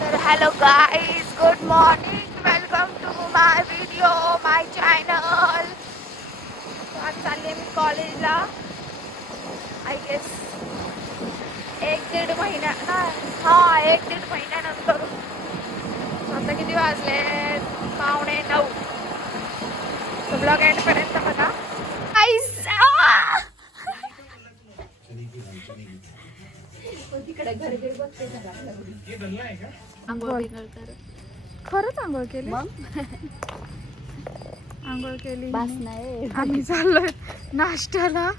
तर hello guys, good morning, welcome to my video, my channel. आज चालले मी कॉलेजला. आय गेस 1-1.5 महिना ना, हां 1-1.5 महिन्यानंतर. आता किती वाजले? 8:45. तो ब्लॉग एंडपर्यंत बघा गाईज. खरंच आंघोळ केली? आंघोळ केली आम्ही चाललोय नाश्त्याला.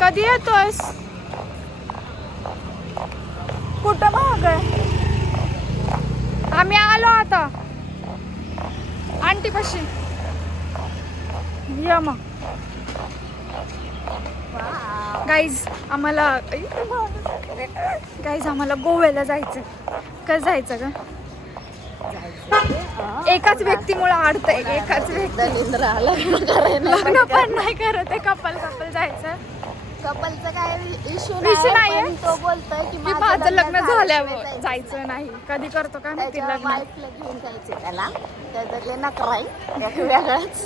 कधी येतोयस? कुठं महाग आहे? आम्ही आलो आता आंटी पाशी. या मग गाईज, आम्हाला गोव्याला जायचं. कसं जायचं का? एकाच व्यक्तीमुळे अडतंय. एकाच व्यक्ती लग्न पण नाही करत आहे. कपल जायचं. कपलचं काय इश्यू नाहीये. पण तो बोलतोय की की माझं लग्न झाल्यावर जायचं नाही. कधी करतो का माहिती लग्न? वाईफला घेऊन जायचं त्याला. त्याच्यातले नकराई एक वेगळाच.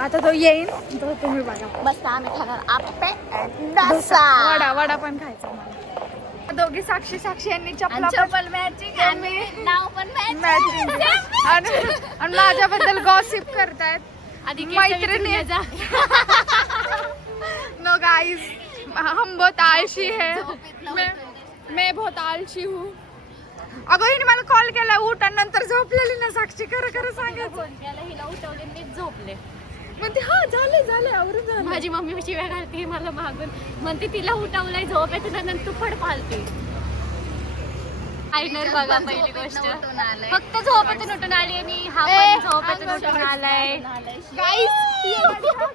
आता तो येईन तो तुम्ही बघा. मस्त आम्ही खाणार आप्पे डोसा. वडा पण खायचा मला. दोघी साक्षी यांनी चप्पल मॅचिंग आणि नाव पण मॅचिंग आणि माझ्याबद्दल गॉसिप करतायत मैत्रिणी. नो गाइस, हम बहुत आलसी है. मैं बहुत आलसी हूँ. अगं हिने मला कॉल केला उठानंतर झोपलेली ना साक्षी. खरं सांगायचं. हिला उठवले मीच झोपले. म्हणते हा झाले आवरून झालं. माझी मम्मी शिव्या घालते मला मागून. म्हणते तिला उठवलंय झोप येते नंतर तू पण पालते. आयनर बघा पहिली गोष्ट. फक्त झोपेतून उठून आली आणि हा पण झोपेतून उठून आलाय. गाइस, ये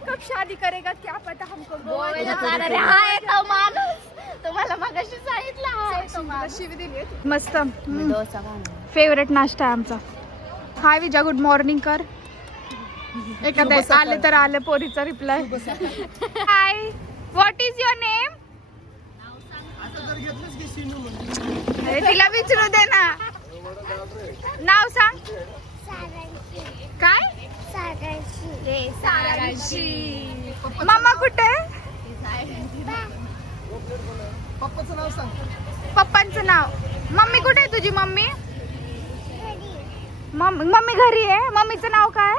कब शादी करेगा क्या पता हमको. हा येतो माणूस. तुम्हाला मगाशी सांगितलं शिवी दिली. मस्त फेवरेट नाश्ता आहे आमचा. हाय विजा, गुड मॉर्निंग कर. एखाद्या आले तर आले पोरीचा reply. Hi, what is your name? अरे तिला विचारू दे ना. नाव सांग. काय? सारांशी. मम्मा कुठे? पप्पाचं नाव सांग. पप्पांचं नाव. मम्मी कुठे आहे तुझी? मम्मी मम्मी घरी आहे. मम्मीचं नाव काय?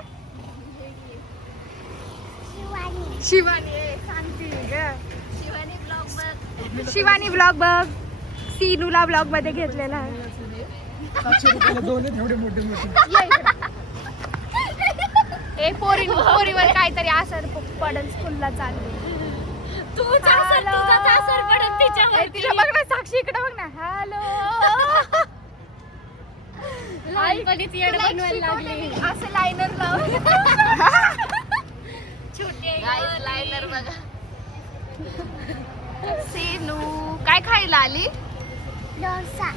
शिवानी. सांगते ग. शिवानी ब्लॉग बघ. सीनूला ब्लॉग मध्ये घेतलेला आहे. 2 एवढे मोठे. ए पोरीवर काहीतरी असर पडन. स्कूलला चालले. तिला बघ ना साक्षी, इकडे बघ ना. हॅलो. लहानपणीच येड बनवायला लागली. असं लायनर लाव. लायनर बघा. सीनू काय खायला आली? डोसा.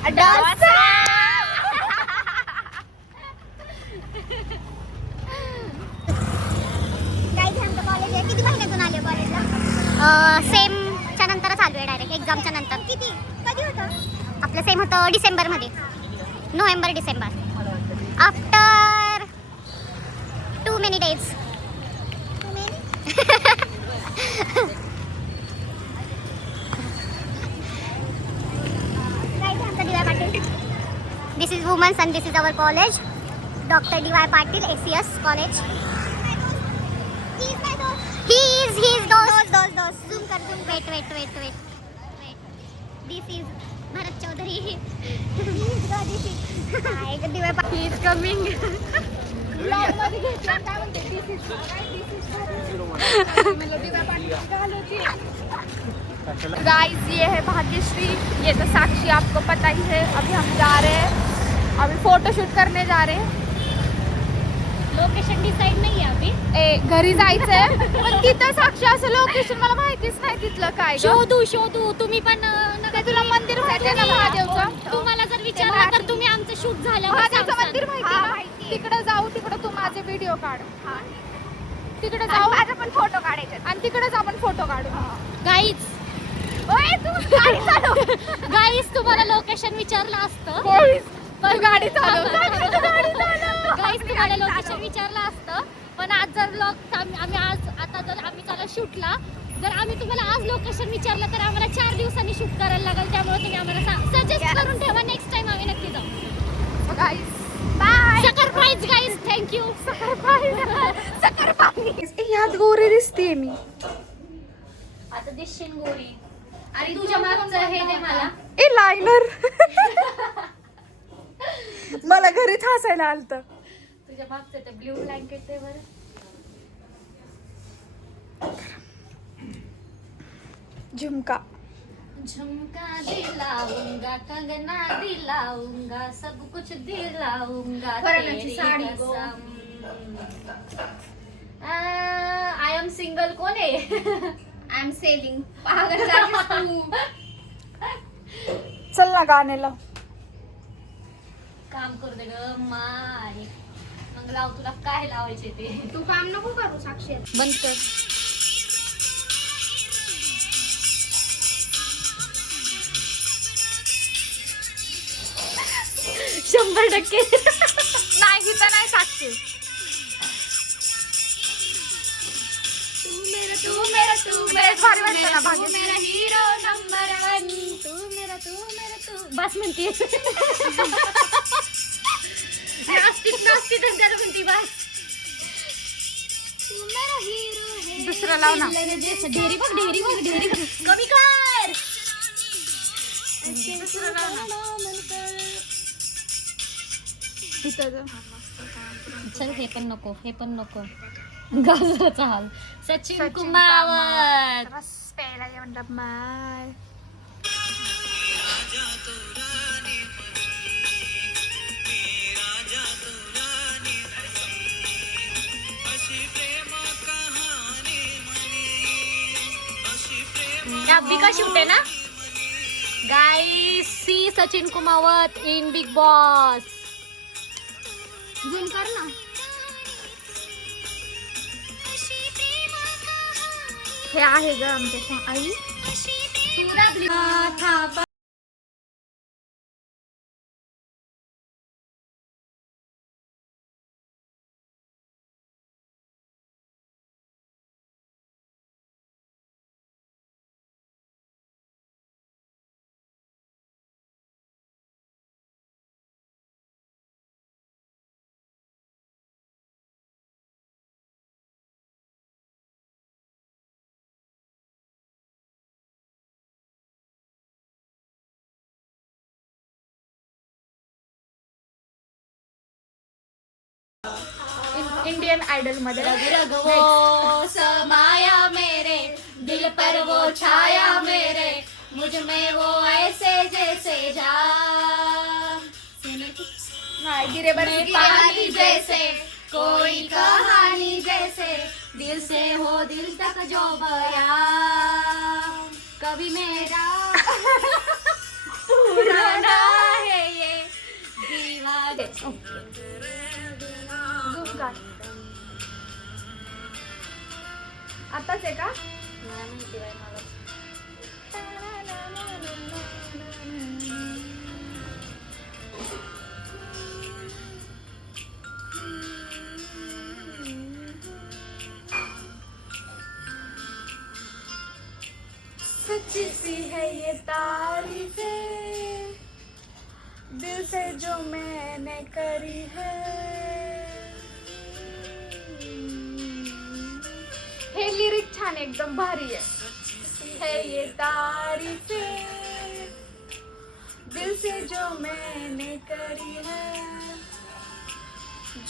किती महिन्यातून आले कॉलेजला? सेमच्या नंतरच आलो आहे डायरेक्ट एक्झामच्या नंतर. कधी होतं आपलं? सेम होतं डिसेंबरमध्ये. November December. After 2 many days. This is women's and this is our college. Dr. D.Y. Patil, ACS College. He is those. Zoom kar. Wait. This is Bharat Chaudhary. Hi, D.Y. Patil. He is coming. Guys, ये है भाग्यश्री. ये तो साक्षी, आपको पता ही है. अभी हम जा रहे हैं. अभी फोटो शूट करने जा रहे हैं. लोकेशन डिसाइड नाही आहे अभी. घरी जायचंय पण तिथं साक्षी असं लोकेशन मला माहितीच नाही तिथलं काय. शोधू तुम्ही पण. तुला मंदिर माहिती आहे ना महादेवचं? तुम्हाला जर विचारलं तर तुम्ही आमचं शूट झाल्यावर महादेवचं मंदिर माहिती आहे? तिकडे जाऊ. तिकडे तू माझे व्हिडिओ काढ. तिकडे जाऊ. माझा पण फोटो काढायचे आणि तिकडेच आपण फोटो काढू. गाईज गाईस तुम्हाला लोकेशन विचारलं असतं पण गाडी चालव गाईस तुम्हाला लोकेशन विचारलं असतं. पण आज जर आम्ही चालला शूटला, जर आम्ही तुम्हाला आज लोकेशन विचारलं तर आम्हाला 4 दिवसांनी शूट करायला लागेल. त्यामुळे तुम्ही आम्हाला सजेस्ट करून ठेवा, नेक्स्ट टाइम आम्ही नक्की जाऊ. गाईस बाय. सरप्राईज गाईस, थँक्यू. ह्यात गोरी दिसते मी. आता दिसशील गोरी. आणि तुझ्या मागचं हे दे मला. ए लायनर. मला घरीच हसायला आलत. तुझ्या मागचं ते ब्ल्यू ब्लँकेट दे बरं. झुमका दिलाऊंगा, कंगना दिलाऊंगा, सब कुछ दिलाऊंगा. Sorry I am single. कोण आहे? I am selling. चल ना गाण्याला. काम करू दे ग माय. मग लाव, तुला काय लावायचे ते. तू काम नको करू साक्षी. बंद कर. शंभर टक्के नाही तर नाही साक्षी. तू मेरा भारी वाटतं ना भाग्यश्री. मेरा हीरो नंबर 1. तू मेरा बस म्हणते. नास्तिक नंतर म्हणते बस. तू मेरा हीरो है. दुसरं लाव ना. ढेरी बघ. कमी कर. दुसरं लाव ना. इथं जा. चल हे पण नको. गाजराचा हाल. सचिन कुमावत. रस प्यायला ये म्हणलं माय. अब्बिका शूट आहे ना guys. See Sachin Kumawat in Bigg Boss. Zoom कर ना. हे आहे ग आमच्या आई. इंडियन आयडल मध्ये. वो समाया मेरे दिल पर, वो छाया मेरे मुझ में, वो ऐसे जैसे नाही गिरेबर पानी जैसे, कोई कहानी जैसे, दिल से हो दिल तक जो बया, कभी मेरा पुराना है ये दीवार. आताच आहे का? सच्ची सी है ये तारीफें दिल से जो मैंने करी है. हे लिरिक छान एकदम भारी है ये तारीफें दिल से जो मैंने करी है,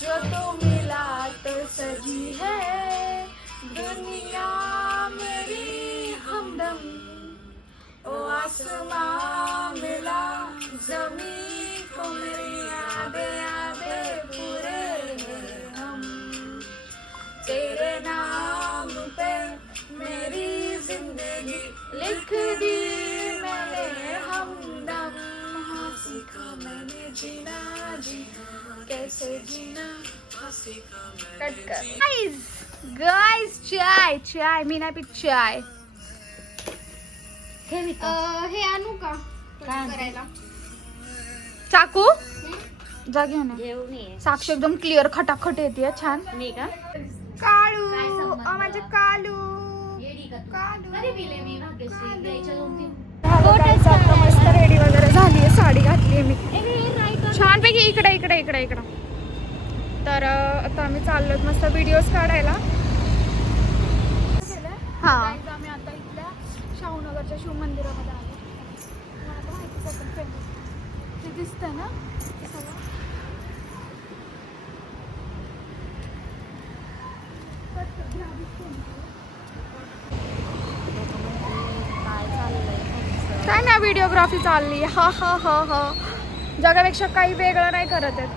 जो तो मिला तो सजी है दुनिया मेरी हमदम. ओ आसमां मिला जमीन को मेरी यादें पूरे हम, तेरे नाम पे मेरी जिंदगी लिख दी मैंने हमदम. हाँ सीखा मैंने जीना कैसे जीना सीखा. कट कर. गाइस चाय मी नाही पित चाय. हे हे आणू का काय? करायला? चाकू जा घेऊन ये. घेऊन ये. साक्षी एकदम क्लिअर खटाखट येते छान. मी का काळू काय संबंध? माझे कालू मस्त रेडी वगैरे झाली साडी घातली मी छानपैकी. इकडे इकडे इकडे इकडं. तर आता आम्ही चाललो मस्त व्हिडिओज काढायला. हा आम्ही आता इथल्या शाहूनगरच्या शिव मंदिरामध्ये आलो. ते दिसतं ना काय ना व्हिडिओग्राफी चालली. हा हा हा हा जगापेक्षा काही वेगळं नाही करत आहेत.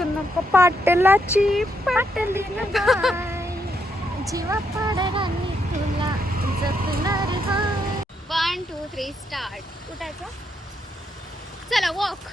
नको पाटलाची पाटली जीवा पाडरांनी तुला जपणार हाय. 1 2 3 स्टार्ट. कुठायचं चला वॉक.